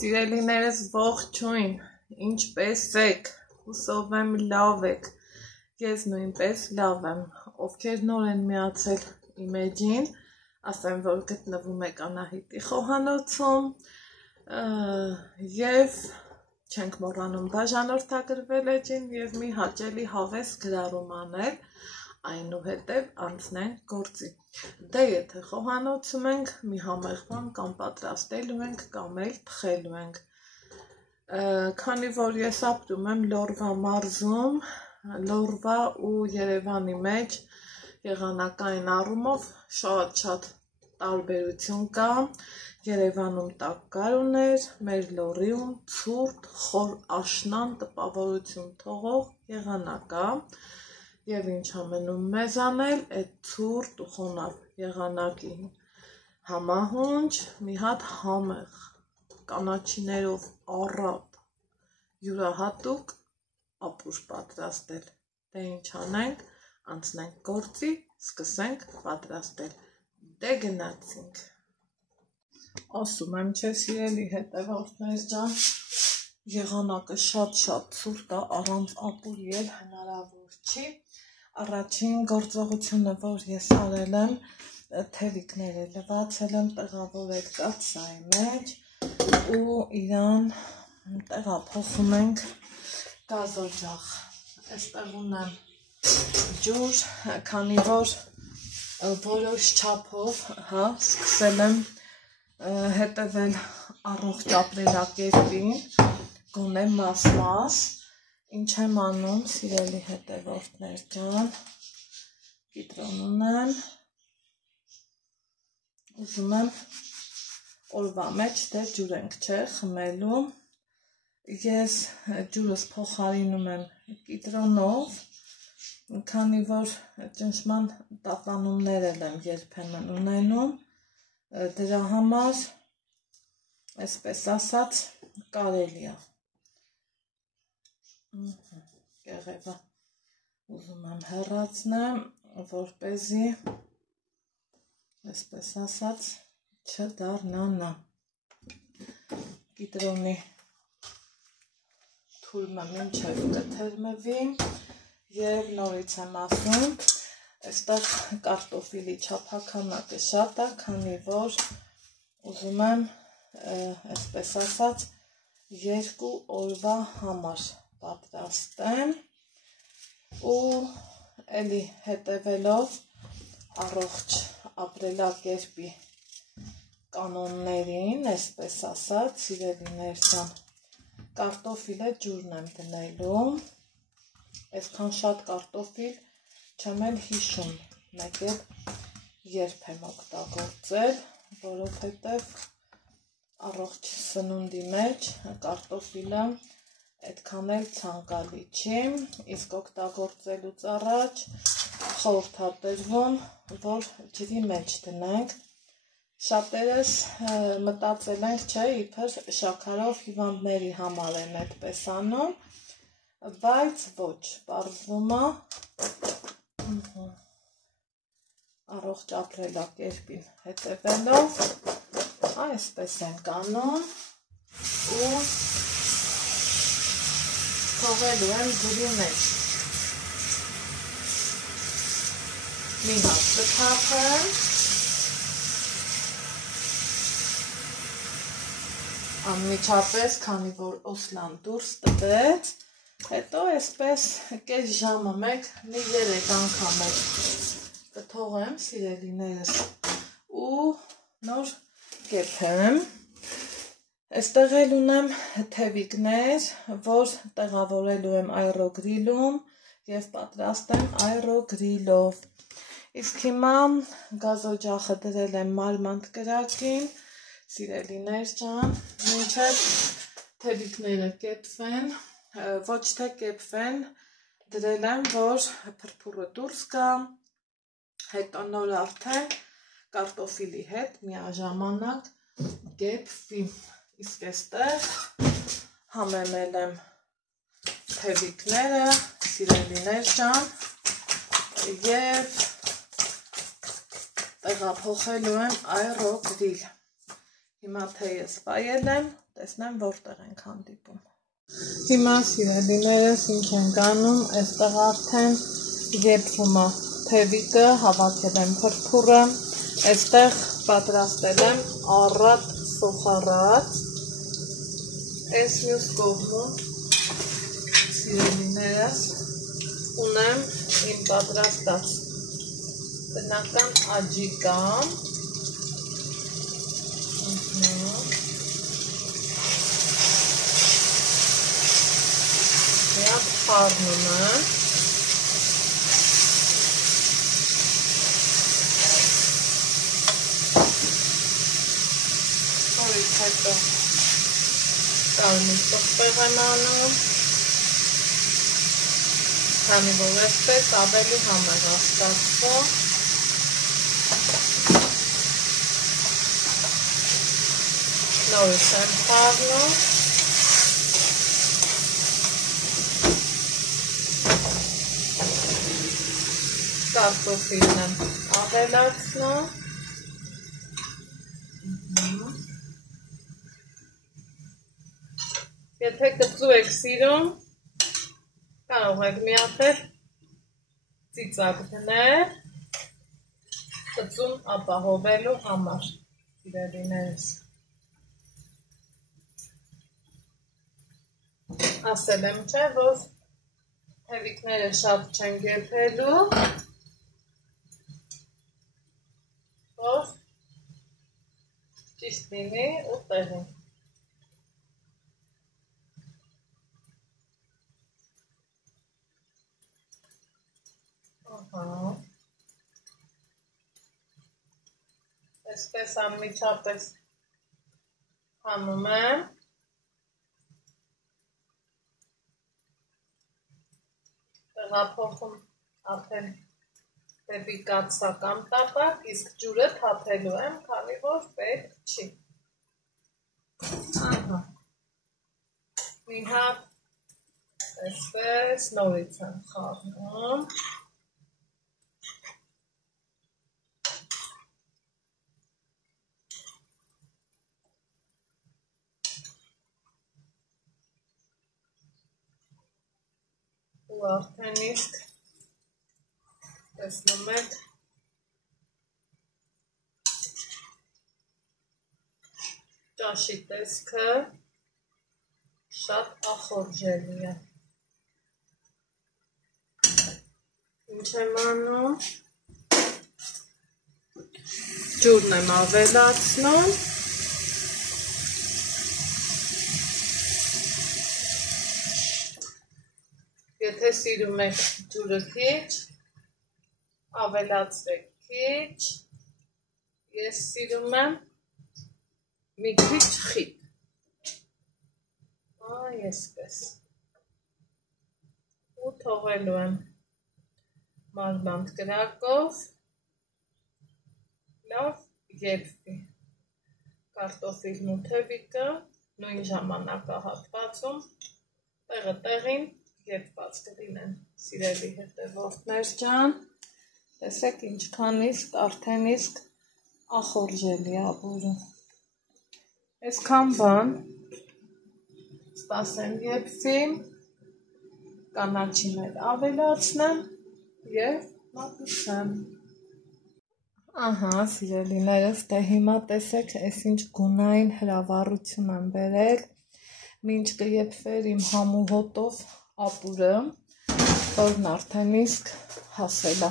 Սիրելիներս ողջույն, ինչպես եք, հուսով եմ լավ եք, ես նույնպես լավ եմ, ովքեր նոր են միացել իմ էջին, ասեմ, որ գտնվում եք Անահիտի խոհանոցում և չենք մոռանում բաժանորդագրվել էջին և մի հաճելի հավես գրառում անել, այնուհետև անցնենք գործի, դե եթե խոհանոցում ենք, մի համեղ բան կամ պատրաստելու ենք, կամ էլ թխելու ենք, քանի որ ես ապրում եմ Լոռվա մարզում, Լոռվա ու Երևանի մեջ եղանակային առումով շատ տարբերություն կա, Երևանում տաք գարուներ, մեր Լոռիում ցուրտ, խոր աշնան տպավորություն թողող եղանակ կա, և ինչ ամենում մեզ անել, այդ ցուրտ ու խոնավ եղանակին համահունչ մի հատ համեղ, կանաչիներով առատ, յուրահատուկ ապուր պատրաստել, դե ինչ անենք, անցնենք գործի, սկսենք պատրաստել, դե գնացինք, ասում եմ չէ սիրելի հետևորդներ ջան, եղանակը շատ ցուրտ է, առանց ապուրի էլ հնարավոր չի, առաջին գործողությունը, որ ես արել եմ, թևիկները լվացել եմ, տեղավորել կաթսայի մեջ ու իրան տեղափոխում ենք գազօջախ, այստեղ ունեմ ջուր, քանի որ որոշ չափով սկսել եմ հետևել առողջ ապրելակերպին, գոնե մաս, ինչ եմ անում, սիրելի հետևորդներ ջան, կիտրոն ունեմ, ուզում եմ օրվա մեջ դե ջուր ենք չէ խմելու, ես ջուրս փոխարինում եմ կիտրոնով, քանի որ ճնշման տատանումներ եմ երբեմն ունենում, դրա համար, այսպես ասած, կարելի է, կեղևը ուզում եմ հեռացնեմ, որպեսզի, այսպես ասած, չդառնա, կիտրոնի թույլը մինչև կթերմվի և նորից եմ ասում, այստեղ կարտոֆիլի չափաքանակը շատ է, քանի որ ուզում եմ, այսպես ասած, 2 օրվա համար պատրաստեմ ու էլի հետևելով առողջ ապրելակերպի կանոններին, այսպես ասած, սիրելիներ ջան, կարտոֆիլը ջուրն եմ դնելու, այսքան շատ կարտոֆիլ չեմ էլ հիշում, մեկ էլ երբ եմ օգտագործել, որովհետև առողջ սնունդի մեջ կարտոֆիլը այդքան էլ ցանկալի չի, իսկ օգտագործելուց առաջ խորհրդատիրվում, որ ջրի մեջ դնենք, շատերս մտածել ենք, չէ, իբր շաքարով հիվանդների համար են այդպես անում, բայց ոչ, պարզվում է, առողջ ապրելակերպին հետևելով, այսպես ենք անում ու թողելու եմ ջրի մեջ, մի հատ կթափեմ, անմիջապես, քանի որ Օսլան դուրս տվեց, հետո այսպես կես ժամը մեկ, մի 3 անգամ էլ կթողեմ սիրելիներս ու նոր կեփեմ, այստեղ էլ ունեմ թևիկներ, որ տեղավորելու եմ այրոգրիլում և պատրաստեմ այրոգրիլով, իսկ հիմա գազօջախը դրել եմ մարմանդ կրակին, սիրելիներ ջան, մինչև թևիկները կեփվեն, ոչ թե կեփվեն, դրել եմ, որ փրփուրը դուրս գա, հետո նոր արդեն կարտոֆիլի հետ միաժամանակ կեփվի, իսկ այստեղ համեմել եմ թևիկները, սիրելիներ ջան, և տեղափոխելու եմ այրոգրիլ, Հիմա թեյս վայել եմ, տեսնեմ որտեղ ենք հանդիպում։ Հիմա սիրելիներս ինչ ենք անում, այստեղ արդեն եփվում է թևիկը, հավաքել եմ փրփուրը, այստեղ պատրաստել եմ առատ սոխառած, այս մյուս կողմում սիրելիներս ունեմ իմ պատրաստած բնական աջիկան, միակ խառնում եմ, նորից հետո կարմիր պղպեղ եմ անում, քանի որ այսպես ավելի համեղ է ստացվում։ Նորից եմ խառնում, կարտոֆիլն եմ ավելացնում, եթե կծու եք սիրում, կարող եք միատեղ ծիծակ դնել, կծուն ապահովելու համար, սիրելիներս։ Ասել եմ չէ, որ թևիկները շատ չեն եփելու, որ ճիշտ լինի ու տեղին։ Այսպես անմիջապես հանում եմ, տեղափոխում արդեն դեպի կաթսական տապակ, իսկ ջուրը թափելու եմ, քանի որ պետք չի։ Ահա։ Մի հատ այսպես նորից եմ խառնում։ Ու արդեն իսկ տեսնում եք ճաշի տեսքը շատ ախորժելի է։ Ինչ եմ անում, ջուրն եմ ավելացնում, եթե սիրում եք ջուրը քիչ, ավելացրեք քիչ, ես սիրում եմ մի քիչ խիտ, այսպես, ու թողելու եմ մարմանդ կրակով, լավ եփվի, կարտոֆիլն ու թևիկը նույն ժամանակահատվածում տեղը տեղին եփված կլինեն, սիրելի հետևորդներ ջան, տեսեք ինչքան իսկ արդեն իսկ ախորժելի է բուրը։ Այսքան բան սպասեմ եփվի, կանաչին էլ ավելացնեմ եւ մատուցեմ։ Ահա, սիրելիներս, դե հիմա տեսեք, այսինչ գունային հրավառություն եմ բերել, մինչ կեփվեր իմ համու հոտով ապուրը, որն արդեն իսկ հասել է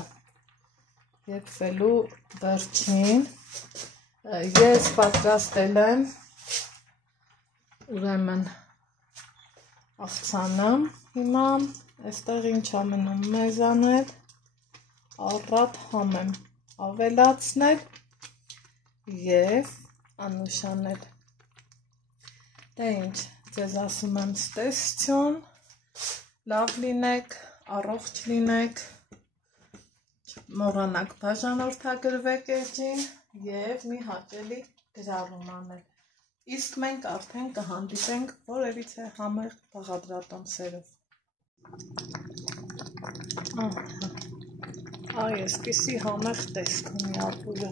եփվելու վերջին, ես պատրաստել եմ ուրեմն աղցանը, հիմա այստեղ ինչ ամենում մեզ անել, առատ համ եմ ավելացնել և անուշանել, դե ինչ, ձեզ ասում եմ ստեսություն, լավ լինեք, առողջ լինեք, մոռանաք բաժանորդագրվեք էջին և մի հաճելի գրառում անել, իսկ մենք արդեն կհանդիպենք որևիցե համեղ բաղադրատոմսերով։ Այսպիսի համեղ տեսք ունի ապուրը։